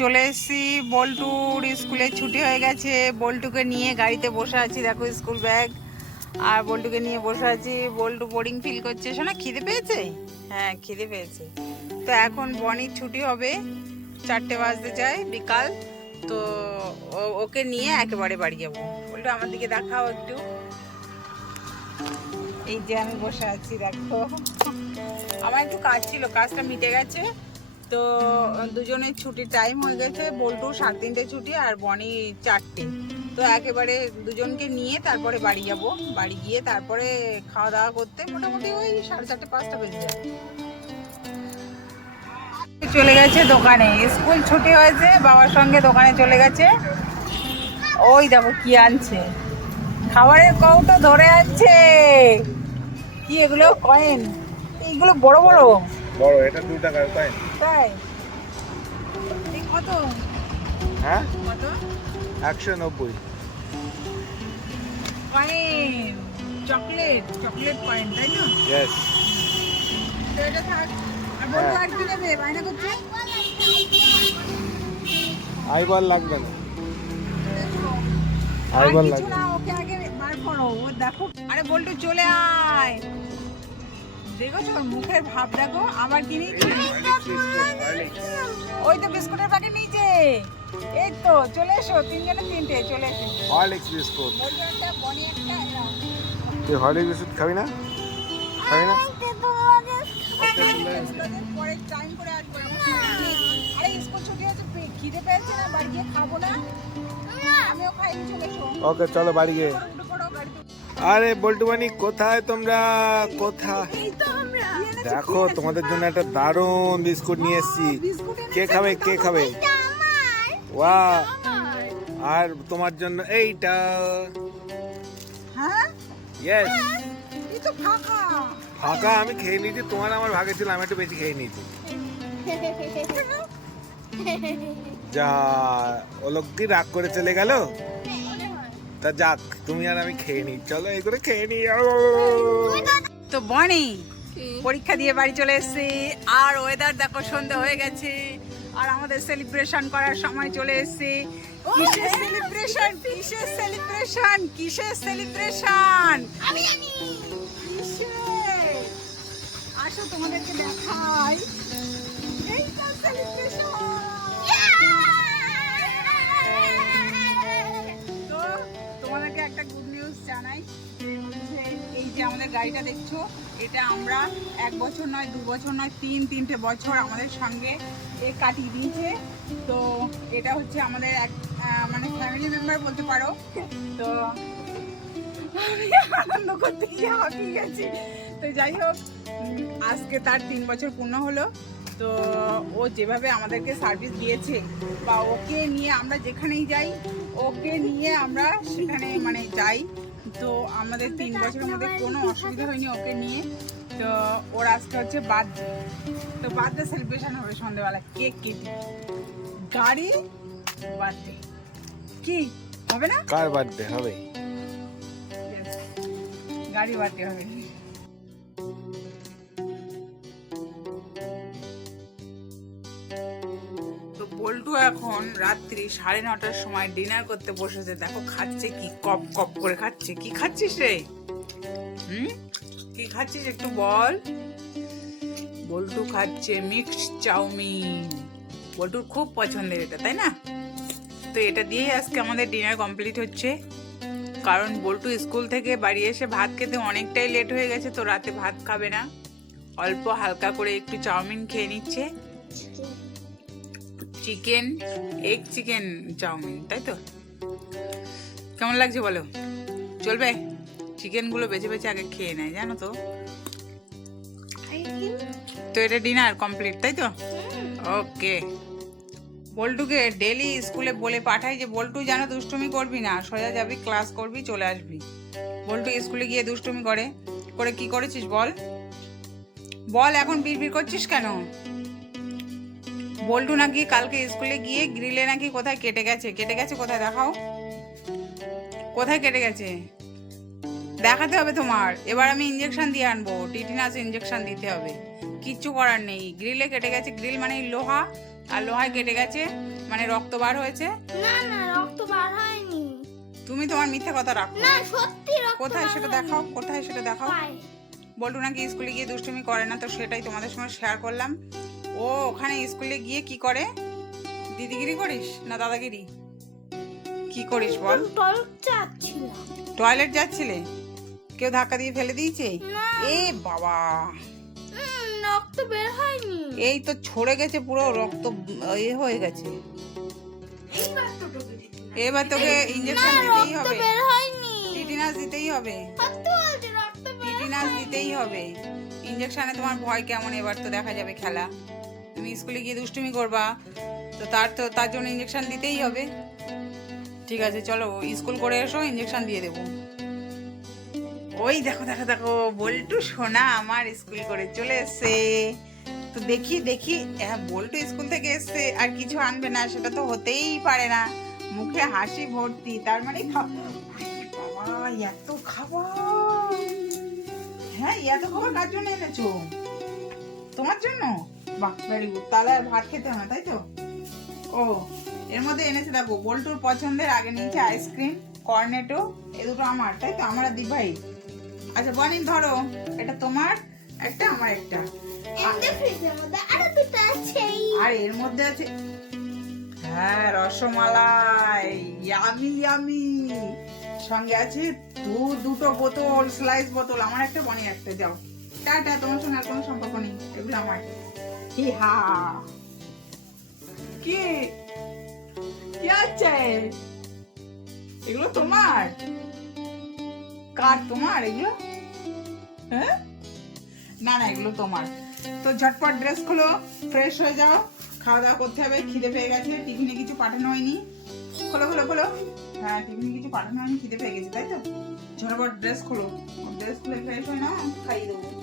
চলে এসেছি। বল্টুর স্কুলে ছুটি হয়ে গেছে। বল্টুকে নিয়ে গাড়িতে বসে আছি, দেখো স্কুল ব্যাগ। আর বল্টুকে নিয়ে বসে আছি। বল্টু বোরিং ফিল করছে। শোনা, খিদে পেয়েছে? হ্যাঁ খিদে পেয়েছে। তো এখন বনির ছুটি হবে। চারটে বাজতে চাই বিকাল। তো ওকে নিয়ে একেবারে বাড়ি যাব। বল্টু, আমার দিকে দেখাও একটু। এই যে আমি বসে আছি, দেখো। আমার একটু কাজ ছিল, কাজটা মিটে গেছে। তো দুজনের ছুটির টাইম হয়ে গেছে বল্টু সাড়ে তিনটে ছুটি আর বনি চারটে। তো একেবারে দুজনকে নিয়ে তারপরে বাড়ি যাব। বাড়ি গিয়ে তারপরে খাওয়া দাওয়া করতে মোটামুটি ওই সাড়ে চারটে, পাঁচটা বেজে যায়। চলে গেছে দোকানে। স্কুল ছুটি হয়েছে, বাবার সঙ্গে দোকানে চলে গেছে। ওই দেখো কি আনছে। খাবারের কৌটো ধরে আছে। কি এগুলো কয়েন এইগুলো বড় বড়? বড়, এটা দু টাকার তাই তাই? কত? হ্যাঁ? কত? একশো নব্বই। কয়েন চকলেট চকলেট কয়েন তাই না ইয়েস তো এটা থাক। আর হ্যাঁ। আর কি নেবে বায়না করছে। লাগবে না। কিছু লাগবে না। ওকে আগে বার করো। ও দেখো। আরে বল্টু চলে আয়। দেখেছ মুখের ভাব দেখো আবার কি ওই তো বিস্কুটের প্যাকেট নিয়েছে। এই তো চলে এসো তিনজনে তিনটে চলে এসো। Horlicks biscuit. তুই হরলিক্স বিস্কুট খাবি না? খাবি না? পরে টাইম করে আসব এমন সময় নেই। আরে স্কুল ছুটি হচ্ছে খিদে পেয়েছে না বাড়ি গিয়ে খাব না? আমিও খাইনি চলে এসো। ওকে চলো বাড়ি গিয়ে। আরে বল্টু কোথায় তোমরা? কোথায়? দেখো তোমাদের জন্য একটা দারুণ বিস্কুট নিয়ে এসেছি। কে খাবে কে খাবে? ওয়া আর তোমার জন্য এইটা। হ্যাঁ? ইয়েস ফাঁকা। ফাঁকা আমি খেয়ে নিয়েছি তোমার আমার ভাগে ছিল আমি একটু বেশি খেয়ে নিয়েছি। যা ও লোক কি রাগ করে চলে গেল? তা যাক তুমি আর আমি খেয়ে নিই। চলো এই করে খেয়ে নিই। তো বনি পরীক্ষা দিয়ে বাড়ি চলে এসেছি। আর ওয়েদার দেখো, সন্ধে হয়ে গেছে। আর আমাদের সেলিব্রেশন করার সময় চলে এসেছে। সেলিব্রেশন সেলিব্রেশন সেলিব্রেশন আসো তো তোমাদেরকে একটা গুড নিউজ জানাই। এই যে আমাদের গাড়িটা দেখছ এটা আমরা এক বছর নয়, দু বছর নয়, তিন, তিনটে বছর আমাদের সঙ্গে এ কাটিয়ে দিয়েছে। তো এটা হচ্ছে আমাদের এক মানে ফ্যামিলি মেম্বার বলতে পারো। তো আনন্দ করতে গিয়ে হাঁপিয়ে গেছি। তো যাই হোক, আজকে তার তিন বছর পূর্ণ হলো। তো ও যেভাবে আমাদেরকে সার্ভিস দিয়েছে বা ওকে নিয়ে আমরা যেখানেই যাই, ওকে নিয়ে আমরা সেখানে মানে যাই। তো আমাদের তিন বছরের মধ্যে কোনো অসুবিধা হয়নি ওকে নিয়ে। তো ওর আজকে হচ্ছে বার্থডে তো বার্থডে সেলিব্রেশন হবে সন্ধ্যেবেলা কেক কেটে। গাড়ি বার্থডে কি? হবে না? কার বার্থডে হবে। গাড়ি বার্থডে হবে। এখন রাত্রি সাড়ে নটার সময় ডিনার করতে বসেছে। দেখো খাচ্ছে কি, কপ কপ করে খাচ্ছে। কি খাচ্ছিস রে? হুম? কি খাচ্ছিস একটু বল। বল্টু খাচ্ছে মিক্সড চাউমিন। বল্টুর খুব পছন্দের এটা, তাই না? তো এটা দিয়েই আজকে আমাদের ডিনার কমপ্লিট হচ্ছে। কারণ বল্টু স্কুল থেকে বাড়ি এসে ভাত খেতে অনেকটাই লেট হয়ে গেছে, তো রাতে ভাত খাবে না। অল্প হালকা করে একটু চাউমিন খেয়ে নিচ্ছে। চিকেন এগ চিকেন চাউমিন, তাই তো? কেমন লাগছে বলো? চলবে? চিকেনগুলো বেছে বেছে আগে খেয়ে নেয়, জানো তো? তো এটা ডিনার কমপ্লিট, তাই তো? ওকে। বল্টুকে ডেলি স্কুলে বলে পাঠাই যে, বল্টু যেন দুষ্টুমি করবি না, সোজা যাবি, ক্লাস করবি, চলে আসবি। বল্টু স্কুলে গিয়ে দুষ্টুমি করে। করে কি করেছিস বল? বল, এখন বিড়বিড় করছিস কেন? বল্টু নাকি কালকে স্কুলে গিয়ে গ্রিলে নাকি কোথায় কেটে গেছে? কেটে গেছে কোথায়? দেখাও। কোথায় কেটে গেছে? দেখাতে হবে তোমার। এবার আমি ইঞ্জেকশন দিয়ে আনব। টিটিনাস ইঞ্জেকশন দিতে হবে। কিচ্ছু করার নেই। গ্রিলে কেটে গেছে। গ্রিল মানে লোহা। আর লোহায় কেটে গেছে। মানে রক্ত বার হয়েছে। না না রক্ত বার হয়নি। তুমি তোমার মিথ্যে কথা রাখো। না সত্যি রক্ত কোথায় সেটা দেখাও কোথায় সেটা দেখাও। বল্টু নাকি স্কুলে গিয়ে দুষ্টুমি করে না তো সেটাই তোমাদের সঙ্গে শেয়ার করলাম। ও ওখানে স্কুলে গিয়ে কি করে? দিদিগিরি করিস না দাদাগিরি? কি করিস বল? টয়লেট যাচ্ছিলে? কেউ ধাক্কা দিয়ে ফেলে দিয়েছে? এ বাবা। রক্ত বের হয়নি। এই তো ছড়ে গেছে পুরো রক্ত এ হয়ে গেছে। এবার তোকে ইঞ্জেকশন দিতেই হবে। টিটিনাস দিতেই হবে। টিটিনাস দিতেই হবে। ইঞ্জেকশনে তোমার ভয় কেমন? এবার তো দেখা যাবে খেলা। তুমি স্কুলে গিয়ে দুষ্টুমি করবা, তো তার তো, তার জন্য ইঞ্জেকশন দিতেই হবে। ঠিক আছে, চলো, স্কুল করে এসো ইঞ্জেকশন দিয়ে দেবো। ওই দেখো দেখো দেখো, বল্টু সোনা আমার স্কুল করে চলে এসছে। তো দেখি দেখি হ্যাঁ বল্টু স্কুল থেকে এসছে, আর কিছু আনবে না, সেটা তো হতেই পারে না। মুখে হাসি ভর্তি, তার মানে বাবা, এত খাবার! হ্যাঁ এত খাবার কার জন্য এনেছো? তোমার জন্য? বাহ ভেরি গুড তাহলে আর ভাত খেতে হবে না তাই তো? ও এর মধ্যে এনেছে দেখো বল্টুর পছন্দের আগে নিয়েছে আইসক্রিম কর্নেটো এ দুটো আমার তাই তো? আমার আর দিভাই। আচ্ছা বনিন ধরো। এটা তোমার একটা আমার একটা। আর এর মধ্যে আছে হ্যাঁ রসমালাই। ইয়ামি ইয়ামি সঙ্গে আছে দু দুটো বোতল স্লাইস বোতল। আমার একটা বনি একটা যাও। টাটা তোমার সঙ্গে আর কোনো সম্পর্ক নেই। এগুলো আমার। হি হা? কি? কি আছে এগুলো তোমার? কার তোমার এগুলো? হ্যাঁ? না না, এগুলো তোমার। তো ঝটপট ড্রেস খুলো ফ্রেশ হয়ে যাও, খাওয়া দাওয়া করতে হবে, খিদে পেয়ে গেছে, টিফিনে কিছু পাঠানো হয়নি। খোলো খোলো খোলো। হ্যাঁ টিফিনে কিছু পাঠানো হয়নি, খিদে পেয়ে গেছে, তাই তো? ঝটপট ড্রেস খুলো। ড্রেস খুলে ফ্রেশ হয় না খাইয়ে দেবো।